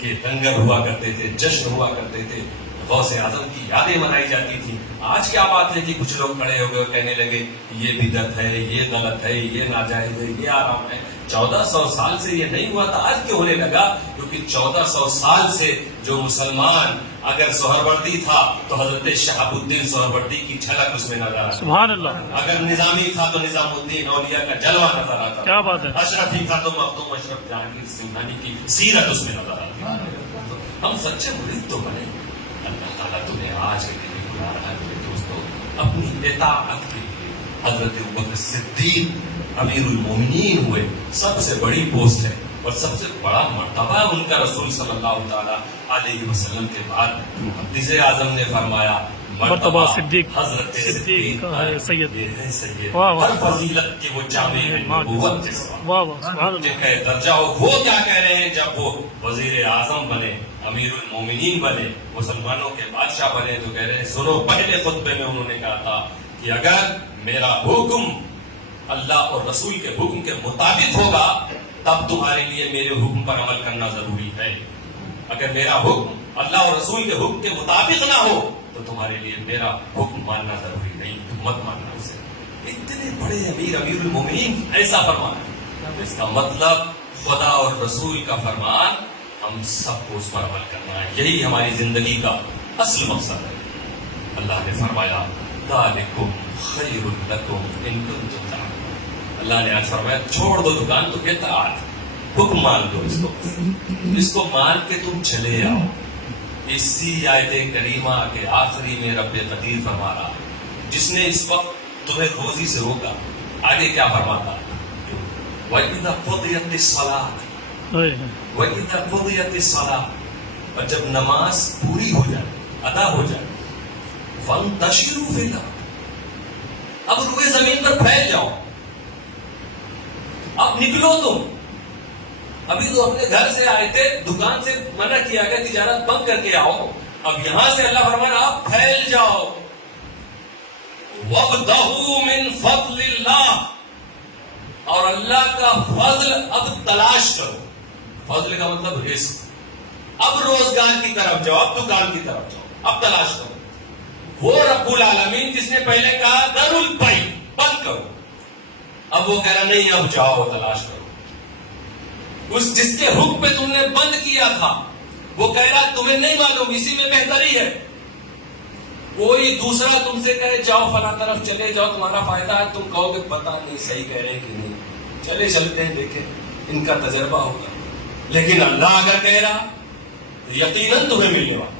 کہ لنگر ہوا کرتے تھے، جشن ہوا کرتے تھے، غوث اعظم کی یادیں منائی جاتی تھی. آج کیا بات ہے کہ کچھ لوگ کھڑے ہو گئے کہنے لگے یہ بدعت ہے، یہ غلط ہے، یہ ناجائز ہے، یہ حرام ہے. 1400 سال سے یہ نہیں ہوا تھا، آج کیوں ہونے لگا؟ کیونکہ 1400 سال سے جو مسلمان اگر سہروردی تھا تو حضرت شہاب الدین سہروردی کی جھلک اس میں نظر آتی. سبحان اللہ. اگر نظامی تھا تو نظام الدین اولیاء کا جلوہ نظر آتا. کیا بات ہے. اشرفی تھا تو مخدوم اشرف جہانگیر سنگھانی کی سیرت اس میں نظر آتی. ہم سچے مرید تو بنے. اللہ تعالیٰ تمہیں آج کے دن بلا رہا ہے میرے دوستو اپنی اطاعت کے لیے. حضرت ابوبکر صدیق امیر المومنین ہوئے، سب سے بڑی پوسٹ ہے اور سب سے بڑا مرتبہ ان کا رسول صلی اللہ تعالیٰ علیہ وسلم کے بعد. محدث اعظم نے فرمایا مرتبہ صدیق حضرت صدیق کا ہے سید. یہ ہے سید. واہ واہ. ہر فضیلت کے وہ جامع نبوت کے سوا. واہ واہ سبحان جن اللہ. کا درجہ ہو وہ کیا کہہ رہے ہیں جب وہ وزیر اعظم بنے، امیر المومنین بنے، مسلمانوں کے بادشاہ بنے تو کہہ رہے ہیں سنو. پہلے خطبے میں انہوں نے کہا تھا کہ اگر میرا حکم اللہ اور رسول کے حکم کے مطابق ہوگا تب تمہارے لیے میرے حکم پر عمل کرنا ضروری ہے. اگر میرا حکم اللہ اور رسول کے حکم کے مطابق نہ ہو تو تمہارے لیے میرا حکم ماننا ضروری نہیں، تم مت ماننا اسے. اتنے بڑے امیر المومنین ایسا فرمان. اس کا مطلب خدا اور رسول کا فرمان ہم سب کو اس پر عمل کرنا ہے. یہی ہماری زندگی کا اصل مقصد ہے. اللہ نے فرمایا ذالکم خیر لکم ان کنتم تعلمون. اللہ نے آج فرمایا چھوڑ دو دکان تو اطاعت، حکم مان دو. اس کو مان کے تم چلے آؤ. اسی آیت کریمہ کے آخری میں رب قدیر فرما رہا جس نے اس وقت تمہیں روزی سے روکا آگے کیا فرماتا ہے؟ وَإِذَا قُضِيَتِ الصَّلَاةُ وَإِذَا قُضِيَتِ الصَّلَاةُ. اور جب نماز پوری ہو جائے، ادا ہو جائے، فَانْتَشِرُوا فِي الْأَرْضِ. اب روئے زمین پر پھیل جاؤ، اب نکلو تم. ابھی تو اپنے گھر سے آئے تھے، دکان سے منع کیا گیا تجارت بند کر کے آؤ. اب یہاں سے اللہ فرمایا آپ پھیل جاؤ. وَابْتَغُوا مِنْ فَضْلِ اللَّهِ. اور اللہ کا فضل اب تلاش کرو. فضل کا مطلب رزق. اب روزگار کی طرف جاؤ، اب دکان کی طرف جاؤ، اب تلاش کرو. وہ رب العالمین جس نے پہلے کہا ذروا البیع بند کرو، اب وہ کہہ رہا نہیں اب جاؤ تلاش کرو. اس جس کے حکم پہ تم نے بند کیا تھا وہ کہہ رہا تمہیں نہیں معلوم اسی میں بہتری ہے. کوئی دوسرا تم سے کہے جاؤ فلاں طرف چلے جاؤ تمہارا فائدہ ہے، تم کہو گے پتہ نہیں صحیح کہہ رہے ہیں کہ نہیں، چلے چلتے ہیں دیکھیں ان کا تجربہ ہوگا. لیکن اللہ اگر کہہ رہا تو یقیناً تمہیں ملنے والا.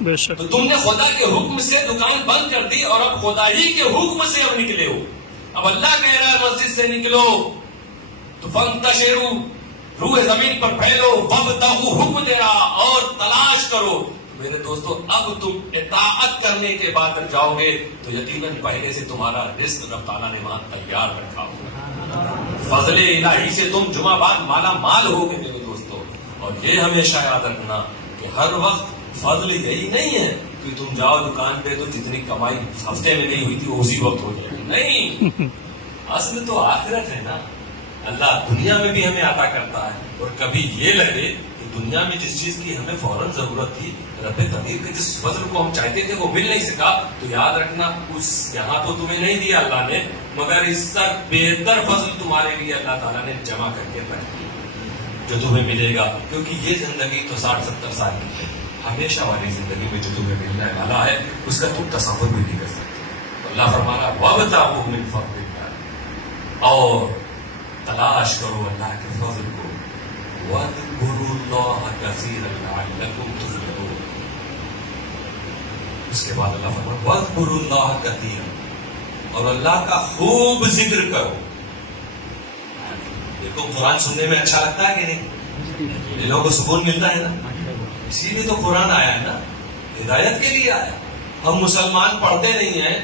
بے شک. تو تم نے خدا کے حکم سے دکان بند کر دی اور اب خدا ہی کے حکم سے اب نکلے ہو. اب اللہ کہہ رہا ہے مسجد سے نکلو تو فانتشروا، روئے زمین پر پھیلو. وابتغوا حکم دے رہا اور تلاش کرو. میرے دوستو اب تم اطاعت کرنے کے بعد جاؤ گے تو یقیناً پہلے سے تمہارا رزق رب تعالیٰ نے وہاں تیار رکھا ہوگا. فضل الہی سے تم جمعہ بعد مالا مال ہوگے میرے دوستو. اور یہ ہمیشہ یاد رکھنا کہ ہر وقت فضل یہی نہیں ہے کہ تم جاؤ دکان پہ تو جتنی کمائی ہفتے میں نہیں ہوئی تھی وہ اسی وقت ہو جائے گی. نہیں، اصل تو آخرت ہے نا. اللہ دنیا میں بھی ہمیں عطا کرتا ہے اور کبھی یہ لگے کہ دنیا میں جس چیز کی ہمیں فوراً ضرورت تھی رب قدیر کے جس فضل کو ہم چاہتے تھے وہ مل نہیں سکا تو یاد رکھنا اس یہاں تو تمہیں نہیں دیا اللہ نے، مگر اس سے بہتر فضل تمہارے لیے اللہ تعالیٰ نے جمع کر کے رکھی جو تمہیں ملے گا. کیونکہ یہ زندگی تو 60-70 سال کی ہے. ہمیشہ والی زندگی میں جو تمہیں ملنے والا ہے اس کا تم تصور بھی نہیں کر سکتے. اللہ فرما رہا وابتغوا من فضل اللہ، اور تلاش کرو اللہ کے فضل کو. واذکروا اللہ کثیرا لعلکم تفلحون. اس کے بعد اللہ فرما واذکروا اللہ کثیرا، اور اللہ کا خوب ذکر کرو. دیکھو قرآن سننے میں اچھا لگتا ہے کہ نہیں؟ دلوں کو سکون ملتا ہے نا. اسی لیے تو قرآن آیا ہے نا، ہدایت کے لیے آیا. ہم مسلمان پڑھتے نہیں ہیں،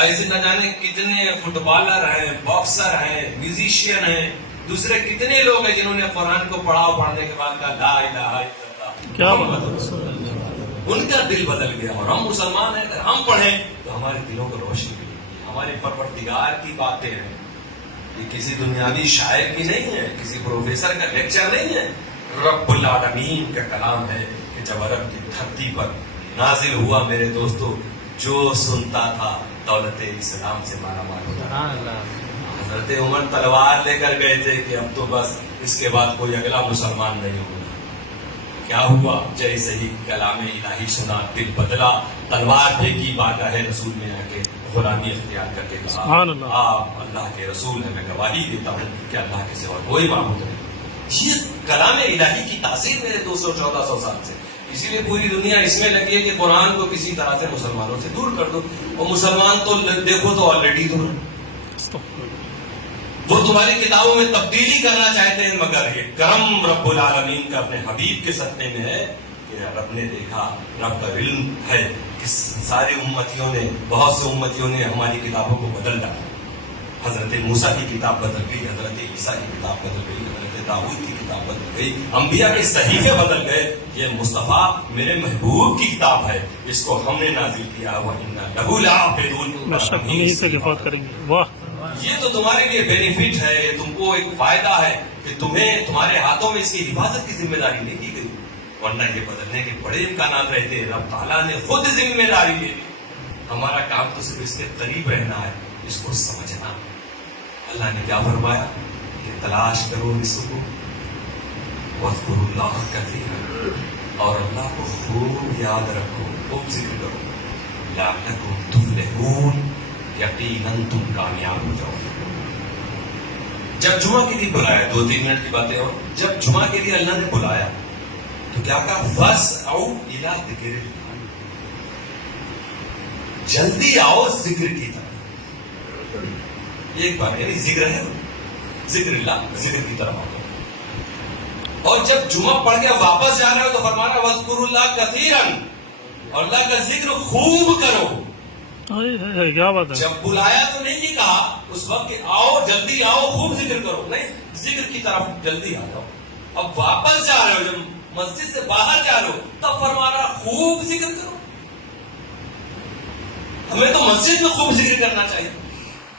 ایسے نہ جانے کتنے فٹ بالر ہیں، باکسر ہیں، میوزیشین ہیں، دوسرے کتنے لوگ ہیں جنہوں نے قرآن کو پڑھا اور پڑھنے کے بعد کہا لا الہ الا اللہ. کیا بات. ان کا دل بدل گیا. اور ہم مسلمان ہیں، اگر ہم پڑھیں تو ہمارے دلوں کو روشنی ملے گی. ہمارے پروردگار کی باتیں ہیں، یہ کسی دنیاوی شاعر کی نہیں ہے، کسی پروفیسر کا لیکچر نہیں ہے. رب العالمین کا کلام ہے کہ جب عرب کی دھرتی پر نازل ہوا میرے دوستو، جو سنتا تھا دولت اسلام سے مالا مال ہوتا تھا۔ حضرت عمر تلوار لے کر گئے تھے کہ اب تو بس اس کے بعد کوئی اگلا مسلمان نہیں ہوگا۔ کیا ہوا؟ جیسے ہی کلام الہی سنا دل بدلا، تلوار پھینکی، بارگاہ رسول میں آ کے غلامی اختیار کر کے کہا سبحان اللہ، آپ اللہ کے رسول ہیں، میں گواہی دیتا ہوں کہ اللہ کے سوا کوئی معبود نہیں۔ یہ کلام الہی کی تاثیر میرے 200-1400 سال سے، اسی لیے پوری دنیا اس میں لگی ہے کہ قرآن کو کسی طرح سے مسلمانوں سے دور کر دو، اور مسلمان تو دیکھو تو آلریڈی دور ہیں۔ وہ تمہاری کتابوں میں تبدیلی کرنا چاہتے ہیں، مگر یہ کرم رب العالمین کا اپنے حبیب کے صدقے میں ہے کہ رب نے دیکھا، رب کا علم ہے کہ سارے امتیوں نے، بہت سے امتیوں نے ہماری کتابوں کو بدل ڈالا۔ حضرت موسیٰ کی کتاب بدل گئی، حضرت عیسیٰ کی کتاب بدل گئی، حضرت داؤد کی کتاب بدل گئی، انبیاء کے صحیفے بدل گئے۔ یہ مصطفیٰ میرے محبوب کی کتاب ہے، اس کو ہم نے نازل کیا، وَإِنَّا لَهُ لَحَافِظُونَ۔ بے شک ہم یہی سے دفاع کریں گے۔ واہ، یہ تو تمہارے لیے بینیفٹ ہے، یہ تم کو ایک فائدہ ہے کہ تمہیں تمہارے ہاتھوں میں اس کی حفاظت کی ذمہ داری نہیں دی گئی، ورنہ یہ بدلنے کے بڑے امکانات رہتے ہیں۔ رب تعالیٰ نے خود ذمہ داری لے لی، ہمارا کام تو صرف اس کے قریب رہنا ہے، اس کو سمجھنا۔ اللہ نے کیا فرمایا کہ تلاش کرو اس کو، واذکروا اللہ کثیرا، اور اللہ کو خوب یاد رکھو، خوب ذکر کرو، لعلکم تفلحون، یقیناً تم کامیاب ہو جاؤ۔ جب جمعہ کے لیے بلایا، 2-3 منٹ کی باتیں، اور جب جمعہ کے لیے اللہ نے بلایا تو کیا کہا؟ فَاسْعَوْا إِلَىٰ ذِكْرِ اللَّهِ، جلدی آؤ ذکر کی طرف۔ ایک بات یعنی ذکر ہے، ذکر اللہ، ذکر کی طرف آؤ۔ اور جب جمعہ پڑھ کے واپس جا رہے ہو تو فرمانا وَاذْكُرُوا اللَّهَ كَثِيرًا، اور اللہ کا ذکر خوب کرو۔ کیا بات ہے۔ جب بلایا تو نہیں یہ کہا اس وقت کہ آؤ جلدی آؤ خوب ذکر کرو، نہیں، ذکر کی طرف جلدی آ جاؤ۔ اب واپس جا رہے ہو، جب مسجد سے باہر جا رہے ہو تب فرمانا خوب ذکر کرو۔ ہمیں تو مسجد میں خوب ذکر کرنا چاہیے،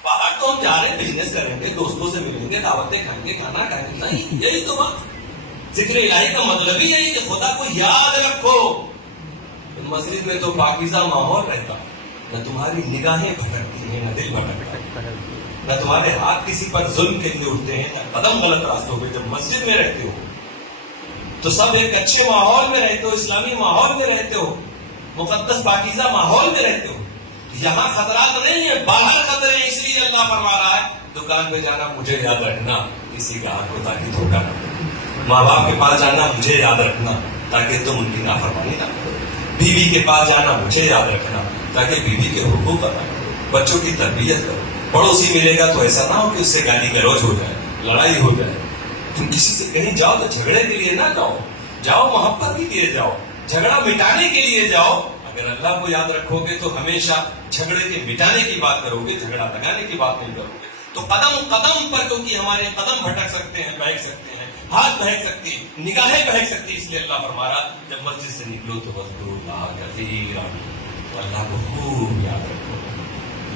باہر تو ہم جا رہے ہیں، بزنس کریں گے، دوستوں سے ملیں گے، دعوتیں کھائیں گے، کھانا کھائیں گے، نہیں، یہی تو بات۔ ذکر الہی کا مطلب ہی یہی کہ خدا کو یاد رکھو۔ مسجد میں تو پاکیزہ ماحول رہتا، نہ تمہاری نگاہیں بھٹکتی ہیں، نہ دل بھٹکتا ہے، نہ تمہارے ہاتھ کسی پر ظلم کے لیے اٹھتے ہیں، نہ قدم غلط راستوں پہ۔ جب مسجد میں رہتے ہو تو سب ایک اچھے ماحول میں رہتے ہو، اسلامی ماحول میں رہتے ہو، مقدس پاکیزہ ماحول میں رہتے ہو۔ یہاں خطرات نہیں ہے، باہر خطرے ہیں، اس لیے اللہ فرما رہا ہے دکان پہ جانا مجھے یاد رکھنا، کسی کا ہاتھ کو تاکہ دھوکہ نہ دے۔ ماں باپ کے پاس جانا مجھے یاد رکھنا تاکہ تم ان کی نافرمانی نہ کرو۔ بیوی کے پاس جانا مجھے یاد رکھنا تاکہ بیوی کے حقوق ادا کرو، بچوں کی تربیت کرو۔ پڑوسی ملے گا تو ایسا نہ ہو کہ اس سے گالی گلوچ ہو جائے، لڑائی ہو جائے۔ تم کسی سے کہیں جاؤ تو جھگڑے کے لیے نہ جاؤ، جاؤ محبت کے لیے جاؤ، جھگڑا مٹانے کے لیے جاؤ۔ اگر اللہ کو یاد رکھو گے تو ہمیشہ جھگڑے کے مٹانے کی بات کرو گے، جھگڑا لگانے کی بات نہیں کرو گے۔ تو قدم قدم پر، کیونکہ ہمارے قدم بھٹک سکتے ہیں، بہک سکتے ہیں، ہاتھ بہک سکتی ہیں، نگاہیں بہک سکتی ہیں، اس لیے اللہ فرما رہا جب مسجد سے نکلو تو وَاذْكُرُوا اللَّهَ كَثِيرًا، تو اللہ کو خوب یاد رکھو۔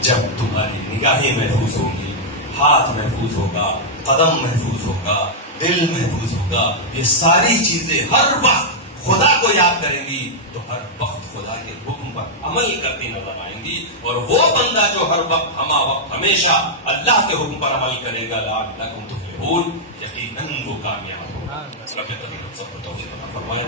جب تمہاری نگاہیں محفوظ ہوں گی، ہاتھ محفوظ ہوگا، قدم محفوظ ہوگا، دل محفوظ ہوگا، یہ ساری چیزیں ہر وقت خدا کو یاد کریں گی تو ہر وقت خدا کے حکم پر عمل کرتی نظر آئیں گی۔ اور وہ بندہ جو ہر وقت ہمہ وقت ہمیشہ اللہ کے حکم پر عمل کرے گا، لعلکم تفلحون، یقیناً وہ کامیاب ہوگا۔ رب تعالیٰ سب کو توفیق عطا فرمائے۔